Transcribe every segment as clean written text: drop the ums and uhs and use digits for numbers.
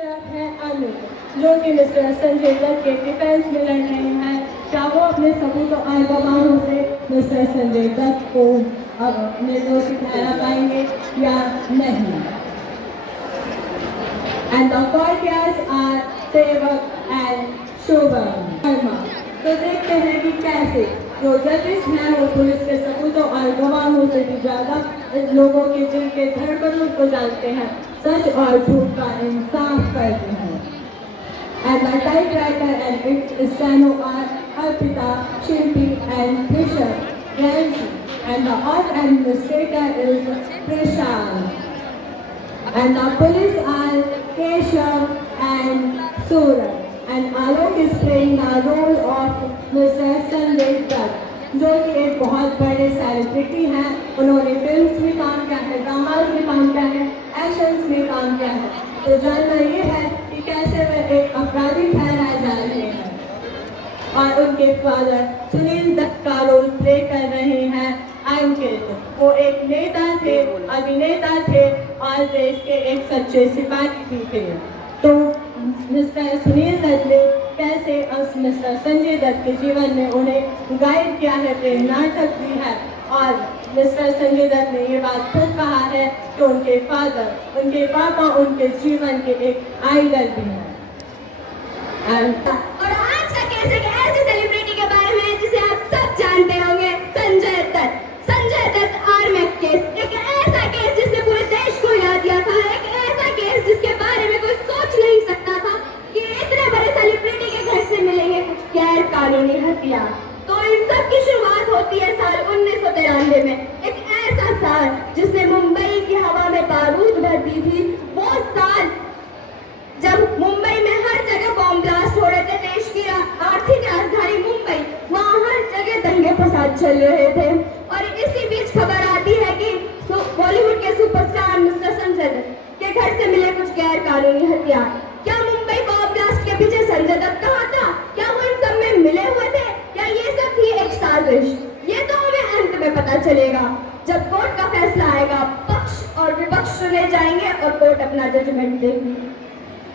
तरफ है अमित, जो कि मिस्टर संजय दत्त के डिफेंस में लड़ रहे हैं। क्या वो अपने सबूतों और गवाहों से मिस्टर संजय दत्त को अब निर्दोषी ठहरा पाएंगे या नहीं? And the courtiers are सेवक एंड शोभम वर्मा। तो देखते हैं कि कैसे जो जजेस हैं वो पुलिस के सबूतों और गवाहों से भी ज्यादा लोगों के दिल के धड़कनों को जानते हैं, सच और झूठ का इंसाफ करते हैं। And the typewriter and its steno are Arpita, Shilpi and Trisha Ramsey, and the art administrator is Prashant. And the police are Keshav and Suraj. And Alok is playing the role of Mr. Sanjay Dutt, जो कि एक बहुत बड़े celebrity हैं। उन्होंने films में काम किया है, ड्रामास में काम किया है, एक्शंस में काम किया है। तो जानना ये है कि कैसे वे एक अपराधी ठहराए जा रहे हैं। और उनके फादर सुनील दत्त का रोल प्ले कर रहे हैं अंकित। वो एक नेता थे, अभिनेता थे और देश के एक सच्चे सिपाही भी थे। तो मिस्टर सुनील दत्त ने कैसे मिस्टर संजय दत्त के जीवन में उन्हें गाइड किया है, प्रेरणात्मक दी है। और मिस्टर संजय दत्त ने ये बात खुद कहा है कि उनके फादर, उनके पापा उनके जीवन के एक आइडल भी हैं। और आज का केस एक ऐसे सेलिब्रिटी के बारे में जिसे आप सब जानते होंगे, संजय दत्त। संजय दत्त आर्मेक केस, एक ऐसा केस जिसने पूरे देश को हिला दिया था, एक ऐसा केस जिसके बारे में कोई सोच नहीं सकता था कि इतने बड़े सेलिब्रिटी के घर से मिलेंगे कुछ गैर कानूनी हथियार। तो इन सब की शुरुआत होती है साल 1993 में, एक ऐसा साल जिसने मुंबई की हवा में बारूद भर दी थी। वो साल जब मुंबई में हर जगह बॉम्ब ब्लास्ट हो रहे थे, देश की आर्थिक राजधानी मुंबई, वहाँ हर जगह दंगे फसाद चल रहे थे। और इसी बीच खबर आती है कि बॉलीवुड के सुपरस्टार मिस्टर संजय दत्त के घर से मिले कुछ गैर कानूनी हथियार। क्या मुंबई बॉम्ब ब्लास्ट के पीछे संजय दत्त कहाँ था? क्या वो इन सब में मिले हुए थे या ये सब थी एक साजिश? ये तो हमें अंत में पता चलेगा जब कोर्ट का फैसला आएगा। पक्ष और विपक्ष सुने जाएंगे और कोर्ट अपना जजमेंट देगी।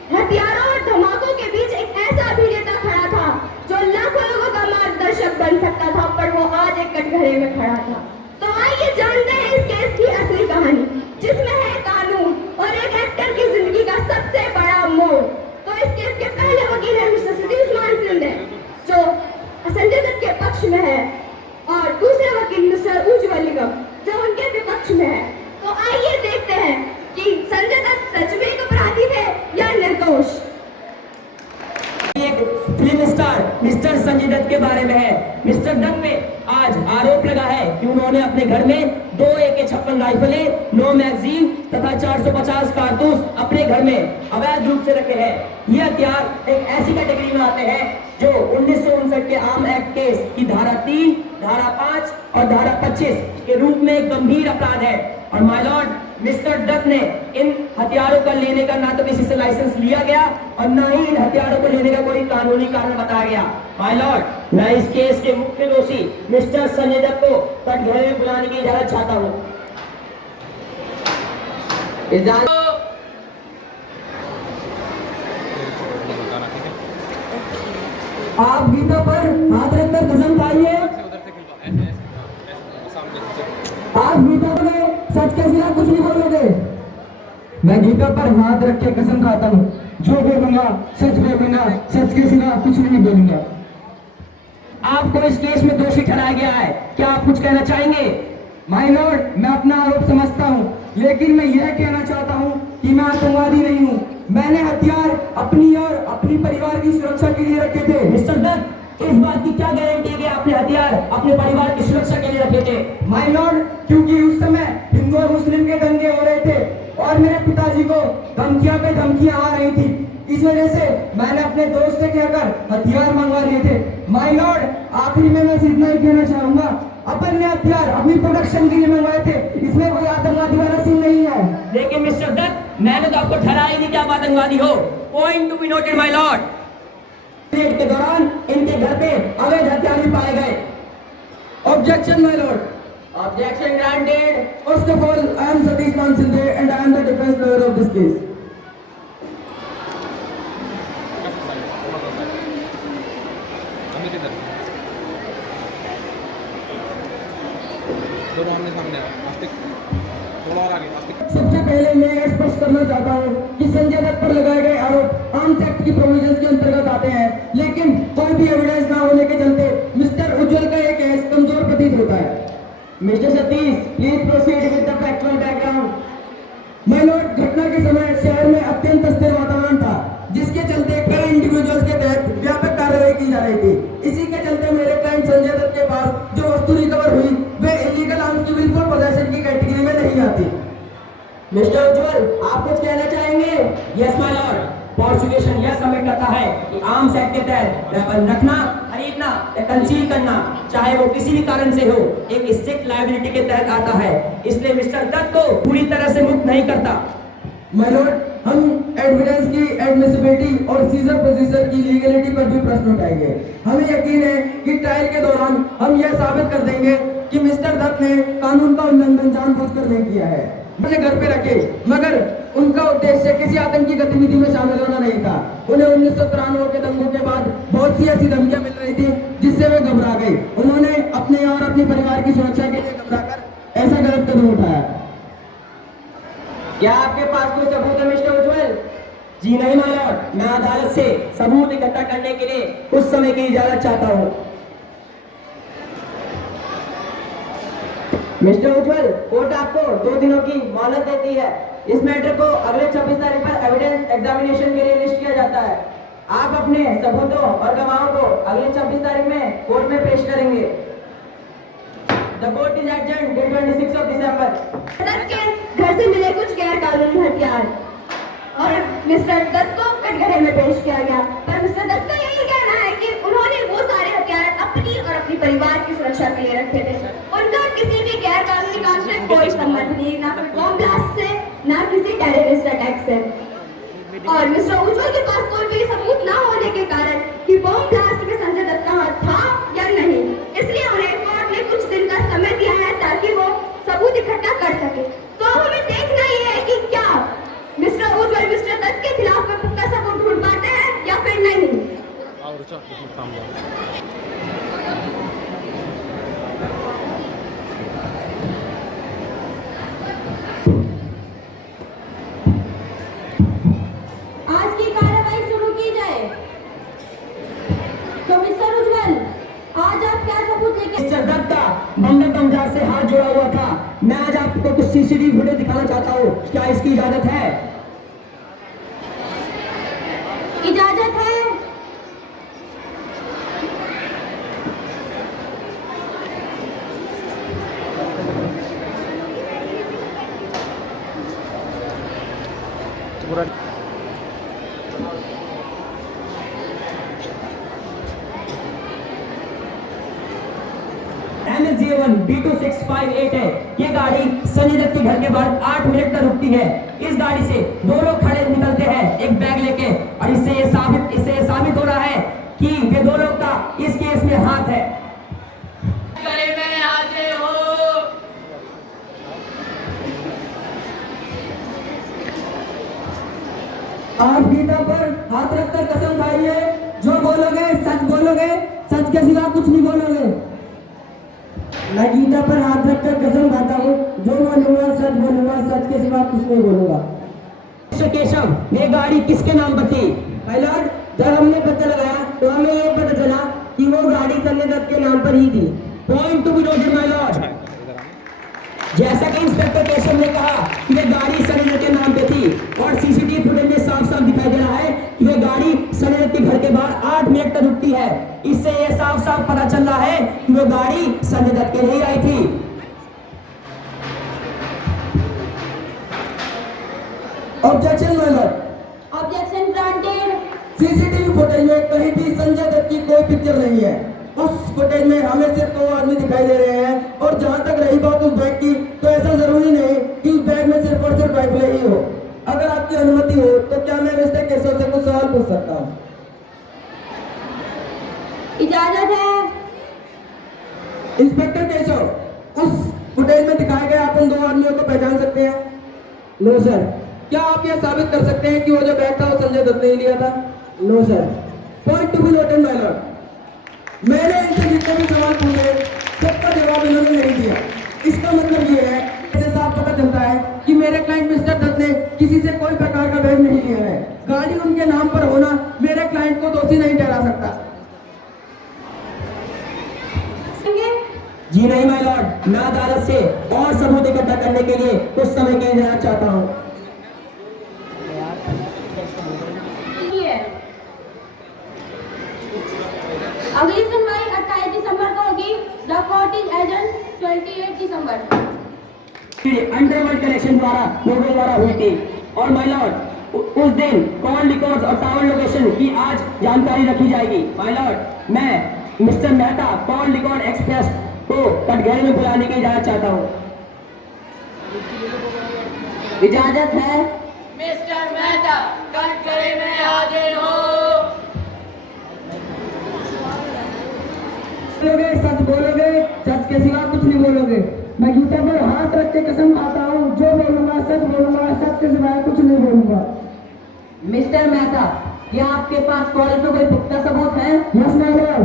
हथियारों और धमाकों के बीच एक ऐसा अभिनेता खड़ा था जो लाखों लोगों का मार्गदर्शक बन सकता था, पर वो आज एक कटघरे में खड़ा था। तो आइए जानते हैं इस केस की असली कहानी, जिसमें है कानून और एक एक्टर की जिंदगी का सबसे बड़ा मोड़। तो इस केस के पहले वकील है मिस्टर सतीश मानसिंह, जो संजय दत्त के पक्ष में है, और दूसरे वकील मिस्टर उज्ज्वल निगम, जो उनके विपक्ष में है। तो आइए देखते हैं कि संजय दत्त सच में एक अपराधी थे या निर्दोष। एक film star mister Sanjay Dutt के बारे में है। मिस्टर दत्त पे आज आरोप लगा है कि उन्होंने अपने घर में 2 AK-56 राइफलें, 9 मैगजीन तथा 450 कारतूस अपने घर में अवैध रूप से रखे हैं। ये हथियार एक ऐसी कैटेगरी में आते हैं जो 1959 के आर्म एक्ट केस की धारा 3, धारा 5 और धारा 25 के रूप में एक गंभीर अपराध है। और माय लॉर्ड, मिस्टर दत्त ने इन हथियारों का लेने का ना तो किसी से लाइसेंस लिया गया और ना ही इन हथियारों को लेने का कोई कानूनी कारण बताया गया। माय लॉर्ड, मैं इस केस के मुख्य दोषी मिस्टर संजय दत्त को कटघरे में बुलाने की इजाजत चाहता हूँ। आप गीता पर हाथ रखकर कसम खाइए। आप गीता पर सच के खिलाफ कुछ नहीं बोलोगे। मैं गीता पर हाथ रख के कसम खाता हूँ, जो बोलूंगा सच बोलूंगा, सच के सिवा कुछ नहीं बोलूंगा। आपको इस केस में दोषी ठहराया गया है, क्या आप कुछ कहना चाहेंगे? माय लॉर्ड, मैं अपना आरोप समझता हूँ, लेकिन मैं यह कहना चाहता हूँ कि मैं आतंकवादी नहीं हूँ। मैंने हथियार अपनी और अपनी परिवार की सुरक्षा के लिए रखे थे। मिस्टर दत्त, इस बात की क्या गारंटी है कि आपने हथियार अपने परिवार की सुरक्षा के लिए रखे थे? माय लॉर्ड, क्योंकि उस समय हिंदू और मुस्लिम के दंगे हो रहे थे और मेरे पिताजी को धमकियां पे धमकियां आ रही थी। इस वजह से मैंने अपने दोस्त से कहकर हथियार मंगवा लिए थे। माय लॉर्ड, आखिरी में मैं इतना ही कहना चाहूंगा, अपन ने हथियार अपनी प्रोडक्शन के लिए मंगवाए थे, इसमें कोई आतंकवादी वाला सीन नहीं है। लेकिन मिस्टर दत्त, मैंने तो आपको ठहराया ही नहीं कि आप आतंकवादी हो। Point to be noted my Lord. के दौरान इनके घर पे अवैध हथियार भी पाए गए। Objection my Lord. Objection granted. First of all, I am Satish Mansingh and I am the defence lawyer of this case. सामने आस्तिक थोड़ा और आगे आस्तिक सबसे पहले मैं यह स्पष्ट करना चाहता हूँ कि संजय दत्त पर लगाए गए आरोप आर्म्स एक्ट की प्रोविजंस के अंतर्गत आते हैं, लेकिन कोई भी एविडेंस ना होने के चलते मिस्टर उज्जवल का एक केस कमजोर प्रतीत होता है। Mister Satish, please proceed with the factual background. My Lord, घटना के समय शहर में अत्यंत अस्थिर वातावरण था, जिसके चलते कई इंडिविजुअल्स के तहत व्यापक कार्रवाई की जा रही थी। इसी के चलते मेरे क्लाइंट संजय दत्त के पास जो वस्तु रिकवर हुई वे इलीगल आर्म्स की विलफुल पोजेशन की कैटेगरी में नहीं आती। मिस्टर उज्जवल, आप कुछ कहना चाहेंगे? यस माय लॉर्ड, प्रोसिक्यूशन यह सबमिट करता है कि आर्म्स एक्ट के तहत वेपन रखना, खरीदना या कंसील करना, चाहे वो किसी भी कारण से हो, एक स्ट्रिक्ट लायबिलिटी के तहत आता है। इसलिए मिस्टर दत्त को पूरी तरह से मुक्त नहीं करता। माय लॉर्ड, हम एविडेंस की एडमिसिबिलिटी और सीजर पोजीशन की लीगलिटी पर भी प्रश्न उठाएंगे। हमें यकीन है कि ट्रायल के दौरान हम यह साबित कर देंगे कि मिस्टर दत्त ने कानून का उल्लंघन जानबूझकर नहीं किया है। अपने घर पे रखे, मगर उनका उद्देश्य किसी आतंकी गतिविधि में शामिल होना नहीं था। उन्हें 1993 के दंगों के बाद बहुत सी ऐसी धमकियां मिल रही थी जिससे वे घबरा गए। उन्होंने अपने और अपने परिवार की सुरक्षा के लिए घबराकर ऐसा गलत कदम उठाया। क्या आपके पास कोई सबूत है मिस्टर उज्जवल? जी नहीं माय लॉर्ड, मैं अदालत से सबूत इकट्ठा करने के लिए कुछ समय की इजाजत चाहता हूँ। मिस्टर उज्जवल, कोर्ट आपको 2 दिनों की मोहलत देती है। इस मैटर को अगले 26 तारीख पर एविडेंस एग्जामिनेशन के लिए लिस्ट किया जाता है। आप अपने सबूतों और गवाहों को अगले 26 तारीख में कोर्ट में पेश करेंगे। The court is adjourned till 26 of December. Dutt के घर से मिले कुछ गैर कानूनी हथियार और मिस्टर दत्त को कटघरे में पेश किया गया, पर मिस्टर दत्त का यही कहना है कि उन्होंने वो सारे हथियार अपनी और अपने परिवार की सुरक्षा के लिए रखे थे। उनका किसी भी गैर कानूनी काम से कोई संबंध नहीं, ना कोई बॉम्ब ब्लास्ट से, ना किसी टेररिस्ट अटैक से। और मिस्टर उज्जवल के पास कोई भी सबूत ना होने के कारण कि बॉम्ब ब्लास्ट में संजय दत्त का हाथ था या नहीं, इसलिए उन्हें कोर्ट ने कुछ दिन का समय दिया है ताकि वो सबूत इकट्ठा कर सके। तो अब हमें देखना ये है कि क्या मिस्टर उज्जवल मिस्टर दत्त के खिलाफ में पुख्ता सबूत ढूंढ पाते हैं या फिर नहीं। आज की कार्रवाई शुरू की जाए। तो मिस्टर उज्जवल, आज आप क्या सबूत लेके? मिस्टर दत्त का बंदर पंजाब से हाथ जुड़ा हुआ था। मैं आज आपको कुछ सीसीटीवी फुटेज दिखाना चाहता हूँ। क्या इसकी इजाजत है? इजाजत है। पूरा MSJ1 B2658 है। ये गाड़ी संजय दत्त के घर के बाहर 8 मिनट तक रुकती है। इस गाड़ी से 2 लोग खड़े निकलते हैं एक बैग लेके, और इससे ये साबित हो रहा है कि वे 2 लोग का इस केस में हाथ है। आप गीता पर हाथ रखकर कसम खाइए, जो बोलोगे सच बोलोगे, सच के सिवा कुछ नहीं बोलोगे। मैं गीता पर हाथ रखकर कसम खाता हूँ, जो बोलूंगा सच बोलूंगा, सच के सिवा कुछ नहीं बोलूंगा। मिस्टर केशव, ये गाड़ी किसके नाम पर थी? माय लॉर्ड, जब हमने पता लगाया तो हमें ये पता चला कि वो गाड़ी संजय दत्त के नाम पर ही थी। Point to be noted my Lord. जैसा कि इंस्पेक्टर केशव ने कहा कि ये गाड़ी संजय दत्त के नाम पे थी, और सीसीटीवी फुटेज में साफ साफ दिखाई दे रहा है कि ये गाड़ी संजय दत्त के घर के बाहर 8 मिनट तक रुकती है। इससे ये साफ साफ पता चल रहा है कि वो गाड़ी संजय दत्त के लिए आई थी। Objection my Lord. Objection granted. CCTV footage में कहीं भी संजय दत्त की कोई पिक्चर नहीं है। उस फुटेज में हमें सिर्फ 2 आदमी दिखाई दे रहे हैं, और जहां तक रही बात उस बैग की, तो ऐसा जरूरी नहीं कि उस बैग में सिर्फ और सिर्फ राइफल ही हो। अगर आपकी अनुमति हो तो क्या मैं मिस्टर केशव से कुछ सवाल पूछ सकता हूँ? इजाजत है। इंस्पेक्टर केशव, उस फुटेज में दिखाए गए आप उन 2 आदमियों को पहचान सकते हैं? No sir. क्या आप यह साबित कर सकते हैं कि वो जो बैग था वो संजय दत्त ने ही लिया था? No sir. Point to be noted my lord. मैंने इनसे जितने भी सवाल पूछे सबका जवाब इन्होंने नहीं दिया। इसका मतलब ये है, इससे साफ पता चलता है कि मेरे क्लाइंट मिस्टर दत्त ने किसी से कोई प्रकार का बैग नहीं लिया है। गाड़ी उनके नाम पर होना मेरे क्लाइंट को दोषी नहीं ठहरा सकता। जी नहीं माय लॉर्ड, मैं अदालत से और सबूत इकट्ठा करने के लिए कुछ समय के लिए जाना चाहता हूँ। अगली सुनवाई 28 दिसंबर को होगी। The court is adjourn 28 December. Underworld collection द्वारा लोगों द्वारा हुई थी और माय लॉर्ड उस दिन कॉल रिकॉर्ड्स और टावर लोकेशन की आज जानकारी रखी जाएगी। माय लॉर्ड, मैं mister Mehta call record express को कटघरे में बुलाने की इजाजत चाहता हूँ। इजाजत है। मिस्टर मेहता कटघरे में हाजिर हो। बोलोगे, सच बोलोगे, सच के सिवा कुछ नहीं बोलोगे। मैं जूते पर हाथ रख के कसम खाता हूँ, जो बोलूंगा सच बोलूंगा, सच के सिवाय कुछ नहीं बोलूंगा। मिस्टर मेहता, क्या आपके पास कॉल पे कोई पुख्ता सबूत है? Yes my Lord.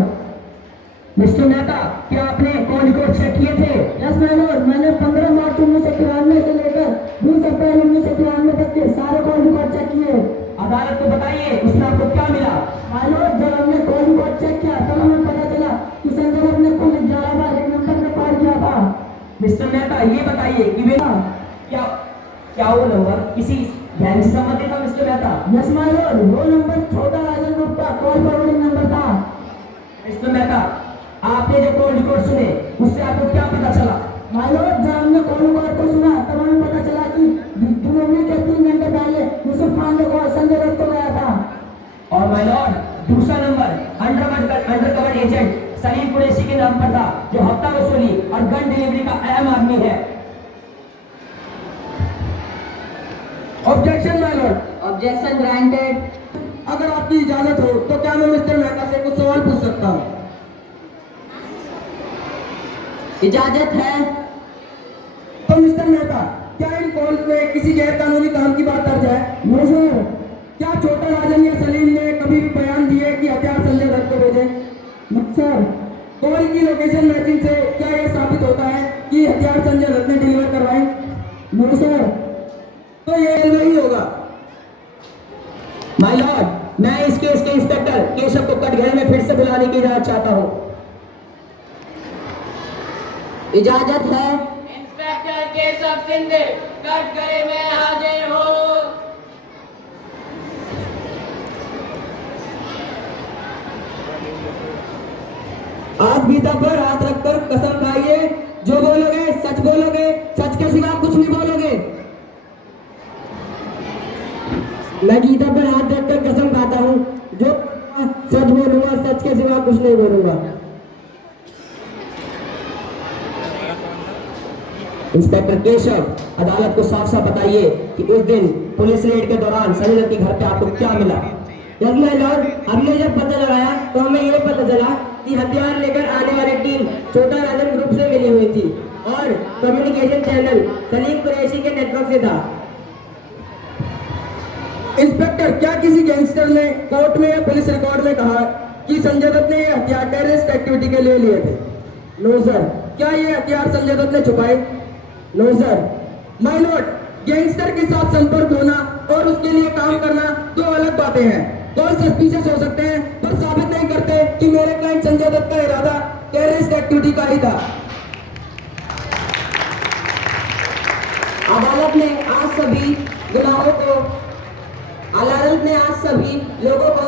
Mister Mehta, क्या आपने कॉल रिकॉर्ड चेक किए थे? यस माय लॉर्ड, मैंने 15 मार्च 1993 से लेकर 20 अप्रैल 1993 तक के सारे कॉल रिकॉर्ड चेक किए। अदालत को बताइए उसमें आपको क्या मिला? माय लॉर्ड, जब हमने कॉल रिकॉर्ड चेक किया तब हमें पता चला कि संजय दत्त ने कुल 11 बार एक नंबर पे कॉल किया था। मिस्टर मेहता, ये बताइए कि वे क्या क्या वो नंबर किसी गैंग से संबंधित था? Mister Mehta. Yes my Lord, वो नंबर छोटा राजन ग्रुप का कॉल फॉरवर्डिंग नंबर था। मिस्टर मेहता, आपने जो कॉल रिकॉर्ड सुने उससे आपको क्या पता चला? माय लॉर्ड, जब हमने कॉल रिकॉर्ड को सुना तब हमें पता चला कि डिलीवरी के 3 घंटे पहले यूसुफ खान ने कॉल संजय दत्त को गया था। और माय लॉर्ड, दूसरा number undercover agent Salim Qureshi के नाम पर था, जो हफ्ता वसूली और गन डिलीवरी का अहम आदमी है। Objection my Lord. Objection granted. अगर आपकी इजाजत हो तो क्या मैं मिस्टर मेहता से कुछ सवाल पूछ सकता हूँ? इजाजत है। तो मिस्टर मेहता, क्या इन कॉल्स में किसी गैर कानूनी काम की बात दर्ज है? No sir. क्या छोटा राजन या सलीम ने कभी भी बयान दिए कि हथियार संजय दत्त को भेजे? No sir. कॉल की लोकेशन मैचिंग से क्या यह साबित होता है कि हथियार संजय दत्त ने डिलीवर करवाए? No sir. तो ये नहीं होगा। माय लॉर्ड, मैं इस केस के इंस्पेक्टर केशव को कटघरे में फिर से बुलाने की इजाजत चाहता हूँ। इजाजत है। इंस्पेक्टर केशव सिंधे कटघरे में हाजिर हो। आज गीता पर हाथ रखकर कसम खाइए, जो बोलोगे सच बोलोगे, सच के सिवा कुछ नहीं बोलोगे। मैं गीता पर हाथ रखकर कसम खाता हूँ, जो सच बोलूंगा, सच के सिवा कुछ नहीं बोलूंगा। इंस्पेक्टर केशव, अदालत को साफ साफ बताइए कि उस दिन पुलिस रेड के दौरान संजय दत्त के घर पे आपको क्या मिला? यस माय लॉर्ड, हमने जब पता लगाया तो हमें ये पता चला कि हथियार लेकर आने वाली टीम छोटा राजन ग्रुप से मिली हुई थी और कम्युनिकेशन चैनल सलीम कुरैशी के नेटवर्क से था। इंस्पेक्टर, क्या किसी गैंगस्टर ने कोर्ट में या पुलिस रिकॉर्ड में कहा कि संजय दत्त ने ये हथियार टेररिस्ट एक्टिविटी के लिए लिए थे? No sir. क्या ये हथियार संजय दत्त ने छुपाए? No sir. My lord, gangster के साथ संपर्क होना और उसके लिए काम करना दो अलग बातें हैं। कॉल सस्पिशियस हो सकते हैं पर साबित नहीं करते कि मेरे क्लाइंट संजय दत्त का इरादा टेररिस्ट एक्टिविटी का ही था। अदालत ने आज सभी गुनाहों को अदालत ने आज सभी लोगों को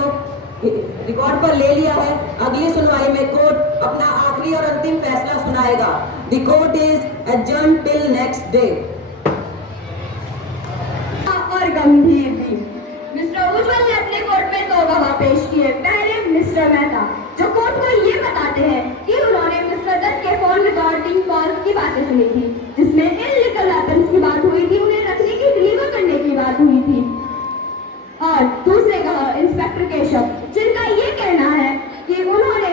रिकॉर्ड पर ले लिया है। अगली सुनवाई में कोर्ट अपना आखिरी और अंतिम फैसला सुनाएगा। The court is adjourn till next day. और गंभीर भी मिस्टर उज्जवल ने अपने कोर्ट में 2 गवाह पेश किए। पहले मिस्टर मेहता, जो कोर्ट को ये बताते हैं कि उन्होंने मिस्टर दत्त के फोन रिकॉर्डिंग कॉल्स की बातें सुनी थी, जिसमें इल्लीगल वेपन्स की बात हुई थी, उन्हें रखने की डिलीवर करने की बात हुई थी। और दूसरे गवाह इंस्पेक्टर केशव, जिनका ये कहना है कि उन्होंने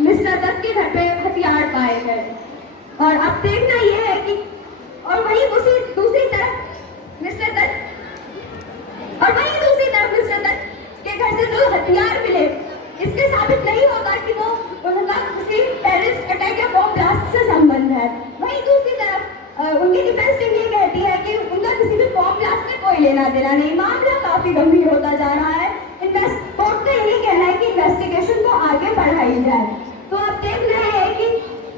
मिस्टर दत्त के घर पे हथियार पाए हैं। और अब देखना यह है कि और वहीं दूसरी तरफ मिस्टर दत्त के घर से जो हथियार मिले, इसके साबित नहीं होता कि वो उनका किसी टेररिस्ट अटैक या बॉम्ब ब्लास्ट से संबंध है। वहीं उनकी डिफेंस टीम ये कहती है कि उनका किसी भी फॉर्म क्लास में कोई लेना देना नहीं, मामला काफी गंभीर होता जा रहा है। कोर्ट का यही कहना है कि इन्वेस्टिगेशन को आगे बढ़ाई जाए। तो अब देख रहे हैं कि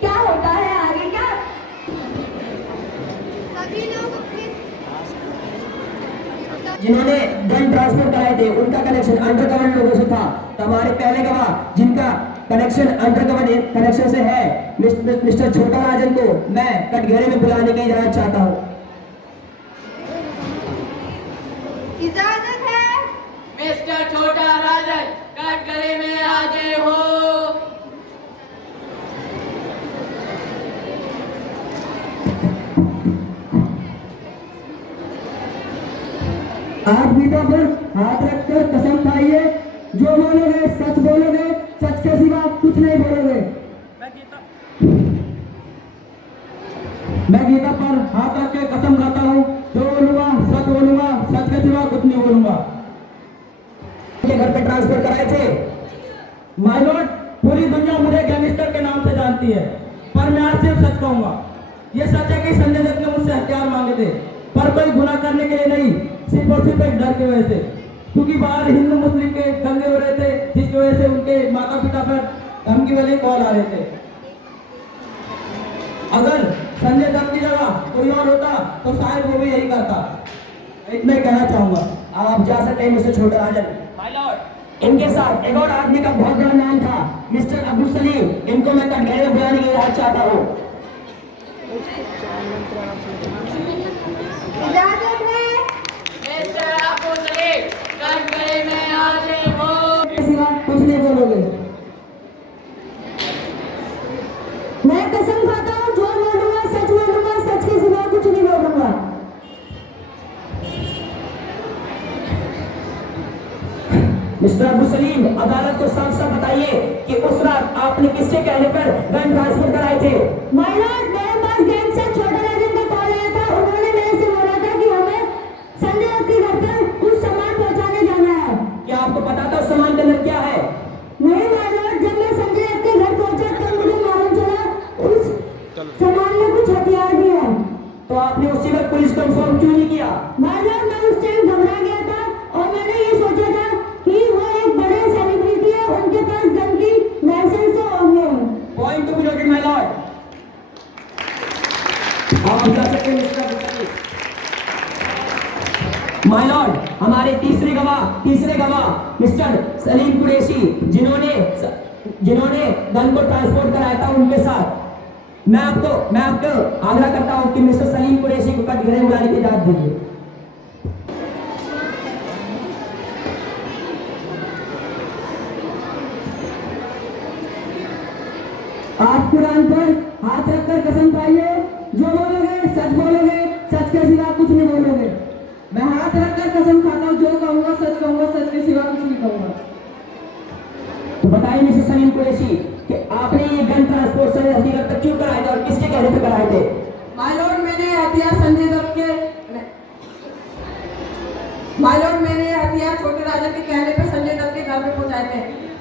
क्या होता है आगे। क्या सभी लोग जिन्होंने गन ट्रांसफर कराए थे उनका कनेक्शन अंडरकवर लोगों से था, तो हमारे पहले गवाह जिनका कनेक्शन अंडरकवर कनेक्शन से है मिस्टर छोटा राजन को मैं कटघरे में बुलाने की इजाजत चाहता हूँ। इजाजत है। मिस्टर छोटा राजन कटघरे में हाजिर हो। आप गीता पर हाथ रखकर कसम खाइए, जो बोलोगे सच बोलोगे, सच के सिवा कुछ नहीं बोलोगे। मैं गीता पर हाथ रख के कसम खाता हूँ, जो बोलूंगा सच बोलूंगा, सच के सिवा कुछ नहीं बोलूंगा। के घर पे ट्रांसफर कराए थे। माय लॉर्ड, पूरी दुनिया मुझे गैंगस्टर के नाम से जानती है, पर मैं आज सिर्फ सच कहूंगा। ये सच है कि संजय दत्त ने मुझसे हथियार मांगे थे, पर कोई गुनाह करने के लिए नहीं, सिर्फ और सिर्फ एक डर की वजह से, क्योंकि बाहर हिंदू मुस्लिम के दंगे हो रहे थे, जिसकी वजह से उनके माता पिता पर धमकी वाले कॉल आ रहे थे। अगर संजय दत्त की जगह कोई और होता तो शायद वो भी यही करता। इतना ही कहना चाहूंगा। अब आप जा सकते हैं मिस्टर छोटा राजन। माय लॉर्ड, इनके साथ एक और आदमी का बहुत बड़ा नाम था, मिस्टर अब्दुल सलीम। इनको मैं कटघरे में बुलाने की इजाजत चाहता हूँ। इजाजत है। मिस्टर अब्दुल सलीम कटघरे में हाजिर हो। के सिवा कुछ नहीं बोलोगे। मैं कसम खाता हूँ, जो बोलूंगा सच बोलूंगा, सच के सिवा कुछ नहीं बोलूंगा। मिस्टर अब्दुल सलीम, अदालत को साफ साफ बताइए कि उस रात आपने किसके कहने पर गन ट्रांसफर कराए थे। माय लॉर्ड, मेरे पास गैंग से छोटा राजन का कॉल आया था। उन्होंने मेरे से बोला था कि हमें संजय दत्त के घर पर कुछ सामान पहुंचाने जाना है। क्या आपको पता था उस सामान के अंदर क्या है? नहीं माय लॉर्ड, जब मैं संजय दत्त के घर पहुंचा तब मुझे मालूम चला उस सामान में कुछ हथियार भी है। तो आपने उसी वक्त पुलिस को इन्फॉर्म क्यों नहीं किया? माय लॉर्ड, मैं उस टाइम घबरा गया था और मैंने ये सोचा था कि वो एक बड़े सेलिब्रिटी है, उनके पास गन की लाइसेंस तो होंगे। Point to be noted my Lord. आप जा सकते हैं mister Abdul Salim. My Lord, हमारे तीसरे गवाह मिस्टर सलीम कुरैशी, जिन्होंने गन को ट्रांसपोर्ट कराया था उनके साथ, मैं आपको आग्रह करता हूं कि मिस्टर सलीम कुरैशी को कटघरे में बुलाने की इजाजत दीजिए। आप कुरान पर हाथ रखकर कसम खाइए, जो बोलोगे सच बोलोगे, सच के सिवा कुछ नहीं बोलोगे। मैं हाथ रखकर कसम खाता हूँ, जो कहूंगा सच के सिवा कुछ नहीं कहूंगा। तो बताइए मिस्टर सलीम कुरैशी कि आपने ये गन ट्रांसपोर्ट से हकीकत तक क्यों कराए थे और किसके कहने पे कराए थे? माय लॉर्ड, मैंने हथियार संजय दत्त के माय लॉर्ड, मैंने हथियार छोटे राजा के कहने पर संजय दत्त के घर में पहुंचाए थे।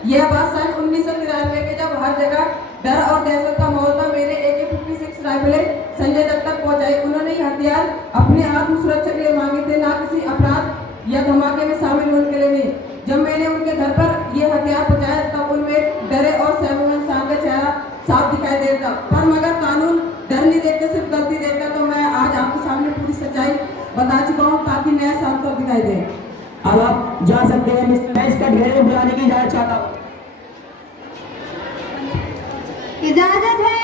यह बात सन 1993 के जब हर जगह डर और दहशत का माहौल था, मैंने AK-56 राइफलें संजय दत्त तक पहुंचाई। उन्होंने ये हथियार अपने आत्म सुरक्षा के लिए मांगे थे, ना किसी अपराध या धमाके में शामिल होने के लिए नहीं। जब मैंने उनके घर पर ये हथियार पहुंचाया तब उनमें डरे और शर्मिंदा का चेहरा साफ दिखाई दे रहा था, पर मगर कानून डर नहीं देखते, सिर्फ गलती देखता। तो मैं आज आपके सामने पूरी सच्चाई बता चुका हूँ ताकि नया साफ साफ दिखाई दे। अब आप जा सकते हैं मिस्टर, मैं इसका ढेर में बुलाने की इजाजत चाहता हूँ। इजाजत है।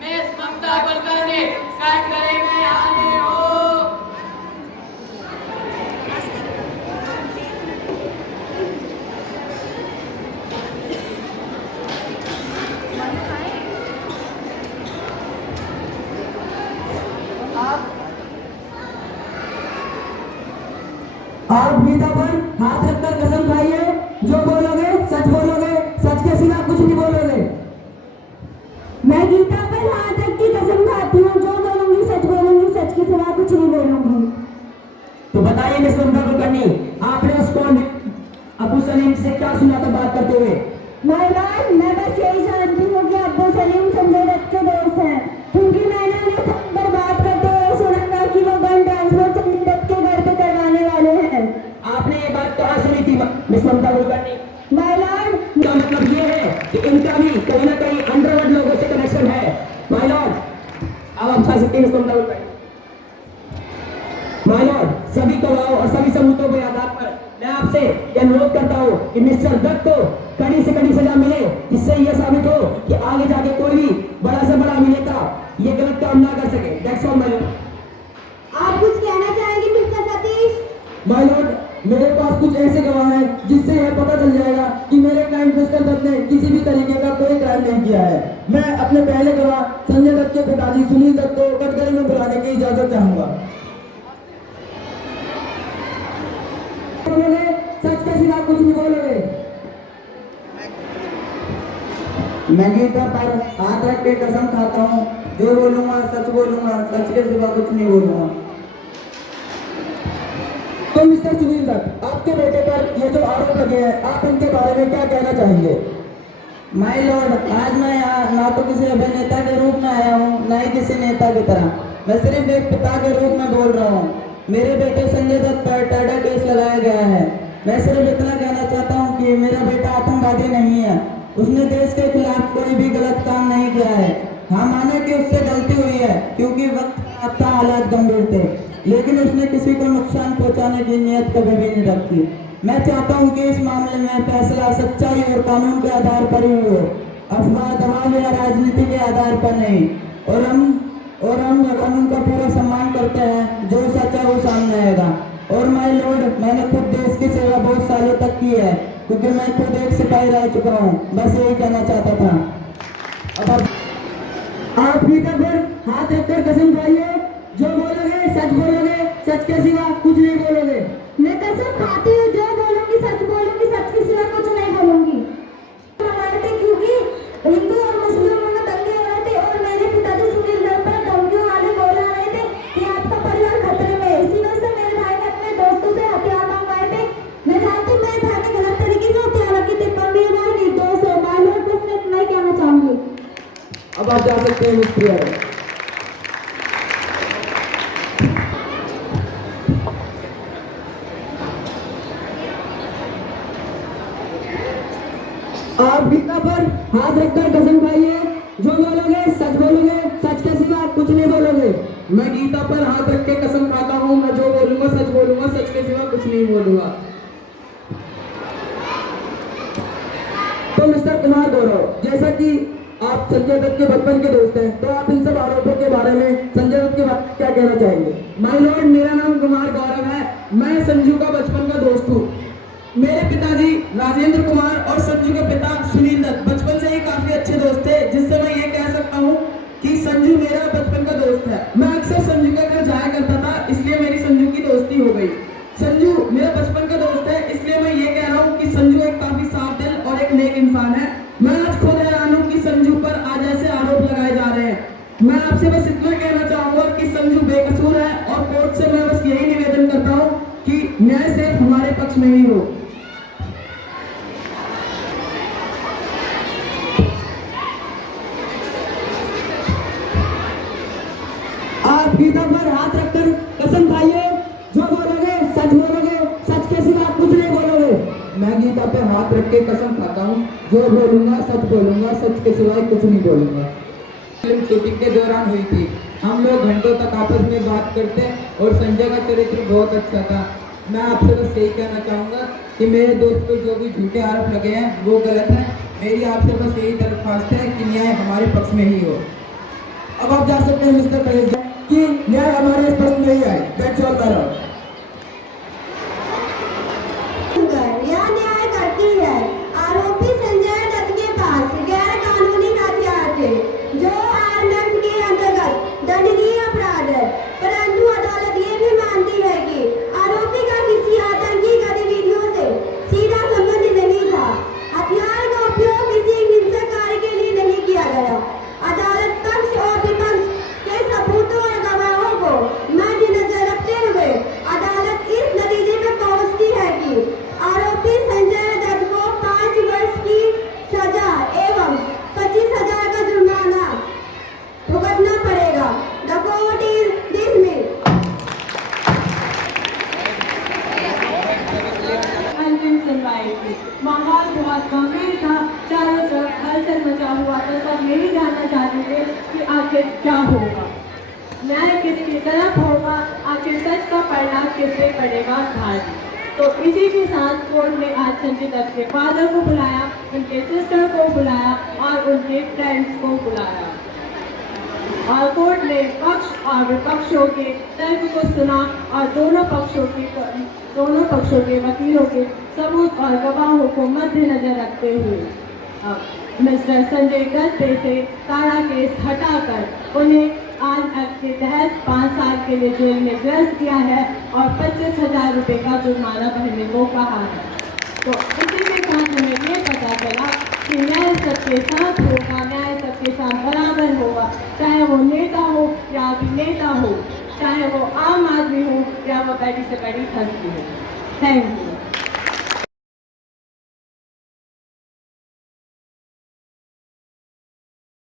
मिस ममता कुलकर्णी कटघरे में हाजिर हो। आप गीता पर हाथ रखकर कसम खाइए, जो बोलोगे सच बोलोगे, सच के सिवा कुछ नहीं बोलोगे। मैं गीता पर हाथ रख के कसम खाती हूँ, जो बोलूंगी सच बोलूंगी, सच के सिवा कुछ नहीं बोलूंगी। तो बताइए मिस ममता कुलकर्णी, आपने उस कौन अब्दुल सलीम से क्या सुना था बात करते हुए? माय लॉर्ड, मैं बस यही जानती हूँ कि अब्दुल सलीम संजय दत्त के दोस्त हैं, क्योंकि मैंने उन्हें फोन पर बात करते हुए माय लॉर्ड, सभी गवाहों और सभी सबूतों के आधार पर मैं आपसे यह अनुरोध करता हूँ कि मिस्टर दत्त को कड़ी से कड़ी सजा मिले, जिससे यह साबित हो कि आगे जाके कोई भी बड़ा से बड़ा अभिनेता ये गलत काम ना कर सके। That's all my Lord. आप कुछ कहना चाहेंगे मिस्टर सतीश? माय लॉर्ड, मेरे पास कुछ ऐसे गवाह हैं जिससे यह पता चल जाएगा कि मेरे क्लाइंट मिस्टर दत्त ने किसी भी तरीके का कोई क्राइम नहीं किया है। मैं अपने पहले गवाह संजय दत्त के पिताजी सुनील दत्त को कटघरे में बुलाने की इजाजत चाहूंगा। बोलोगे सच के सिवा कुछ नहीं बोलोगे? मैं गीता पर हाथ रख के कसम खाता हूँ, जो बोलूंगा सच बोलूंगा, सच के सिवा कुछ नहीं बोलूंगा। तो मिस्टर सुनील दत्त, आपके बेटे पर ये जो आरोप लगे हैं, आप इनके बारे में क्या कहना चाहेंगे? माय लॉर्ड, आज मैं यहाँ ना तो किसी अभिनेता के रूप में आया हूँ, ना ही किसी नेता की तरह। मैं सिर्फ एक पिता के रूप में बोल रहा हूँ। मेरे बेटे संजय दत्त पर टर्डर केस लगाया गया है। मैं सिर्फ इतना कहना चाहता हूँ कि मेरा बेटा आतंकवादी नहीं है। उसने देश के खिलाफ कोई भी गलत काम नहीं किया है। हाँ, माना कि उससे गलती हुई है क्योंकि वक्त आता हालात गंभीर थे, लेकिन उसने किसी को नुकसान पहुंचाने की नीयत कभी भी नहीं रखी। मैं चाहता हूं कि इस मामले में फैसला सच्चाई और कानून के आधार पर ही हो, अफवाह दबाव या राजनीति के आधार पर नहीं। और हम कानून का पूरा सम्मान करते हैं। जो सच है वो सामने आएगा। और माय लॉर्ड, मैंने खुद देश की सेवा बहुत सालों तक की है, क्योंकि मैं खुद एक सिपाही रह चुका हूँ। बस यही कहना चाहता था। अब आप भी तो फिर हाथ रखकर कसम खाइए, जो बोलोगे सच बोलोगे, सच के सिवा कुछ नहीं बोलोगे। मैं कसम खाती हूँ, जो बोलूंगी सच बोलूंगी, सच के सिवा कुछ नहीं बोलूंगी। क्योंकि हिंदू और मुस्लिमों में दंगे हो रहे थे और मेरे पिताजी सुनील दत्त पर धमकियों वाले बोल आ रहे थे कि आपका परिवार खतरे में है। इसी वजह से मेरे भाई ने अपने दोस्तों से हथियार मंगवाए थे। मैं जानती हूँ मेरे भाई ने गलत तरीके से हथियार रखे थे, पर मेरे भाई निर्दोष है। माय लॉर्ड, बस मैं इतना ही कहना चाहूंगी। अब आप जा सकते हैं मिस्टर यादव। आप गीता पर हाथ रखकर कसम खाइए, जो बोलोगे सच बोलोगे, सच के सिवा कुछ नहीं बोलोगे। मैं गीता पर हाथ रख के कसम खाता हूँ, मैं जो बोलूंगा सच बोलूंगा, सच के सिवा कुछ नहीं बोलूंगा। तो मिस्टर कुमार गौरव, जैसा कि आप संजय दत्त के बचपन के दोस्त हैं, तो आप इन सब आरोपों के बारे में संजय दत्त के बारे में क्या कहना चाहेंगे? माय लॉर्ड, मेरा नाम कुमार गौरव है। मैं संजू का बचपन का दोस्त हूँ। मेरे पिताजी राजेंद्र कुमार और संजू के पिता सुनील दत्त बचपन से ही काफी अच्छे दोस्त थे, जिससे मैं ये कह सकता हूँ कि संजू मेरा बचपन का दोस्त है। मैं अक्सर संजू के घर जाया करता था, इसलिए मेरी संजू की दोस्ती हो गई। संजू मेरा बचपन का दोस्त है, इसलिए मैं ये कह रहा हूँ कि संजू एक काफी साफ दिल और एक नेक इंसान है। मैं आज खुद हैरान हूँ कि संजू पर आज ऐसे आरोप लगाए जा रहे हैं। मैं आपसे बस इतना कहना चाहूंगा कि संजू बेकसूर है और कोर्ट से मैं बस यही निवेदन करता हूँ कि न्याय सिर्फ हमारे पक्ष में ही हो। आप गीता पर हाथ रखकर कसम खाइए, जो बोलोगे सच बोलोगे, सच के सिवा कुछ नहीं बोलोगे। मैं गीता पे हाथ रख के कसम खाता हूँ, जो बोलूंगा सच बोलूंगा, सच के सिवाय कुछ नहीं बोलूंगा। फिल्म शूटिंग के दौरान हुई थी। हम लोग घंटों तक आपस में बात करते और संजय का चरित्र बहुत अच्छा था। मैं आपसे बस यही कहना चाहूँगा कि मेरे दोस्त को जो भी झूठे आरोप लगे हैं वो गलत है। मेरी आपसे बस यही दरख्वास्त है कि न्याय हमारे पक्ष में ही हो। अब आप जा सकते हैं मिस्टर कलेजा कि न्याय हमारे पक्ष में ही आए। That's all my Lord. यह न्याय करती है। आरोपी संजय दत्त के पास गैर कानूनी हथियार थे, जो आर्म्स के अंतर्गत दंडनीय अपराध है। परंतु अदालत ये भी मानती है कि आरोपी का किसी आतंकी गतिविधियों से सीधा संबंध नहीं था। हथियार का उपयोग किसी हिंसक कार्य के लिए नहीं किया गया। अदालत पक्ष और विपक्ष के सबूतों और गवाहों को मद्देनजर रखते हुए अदालत इस नतीजे पर पहुंचती है कि आरोपी संजय दत्त को 5 वर्ष की सजा एवं 25,000 का जुर्माना भुगतना पड़ेगा। The court is dismissed. अंतिम सुनवाई थी। माहौल बहुत गंभीर था, चारों तरफ हलचल मचा हुआ था। सब यही जानना चाहते थे कि आखिर क्या होगा, न्याय किसकी तरफ होगा, आखिर सच का परिणाम किस पे पड़ेगा भारी। तो इसी के साथ कोर्ट ने आज संजय दत्त के फादर को बुलाया, उनके सिस्टर को बुलाया और उनके फ्रेंड्स को बुलाया और कोर्ट ने पक्ष और विपक्षों के तर्क को सुना और दोनों पक्षों के वकीलों के सबूत और गवाहों को मद्देनजर रखते हुए मिस्टर संजय दत्त पे से सारा केस हटाकर उन्हें आज एक्ट के तहत 5 साल के लिए जेल में ग्रस्त किया है और 25,000 रुपये का जुर्माना भरने को कहा है। तो इसी के साथ हमें ये पता चला कि न्याय सबके साथ होगा, न्याय सबके साथ बराबर होगा, चाहे वो नेता हो या अभिनेता हो, चाहे वो आम आदमी हो या वो बड़ी से बड़ी हस्ती हो। Thank you.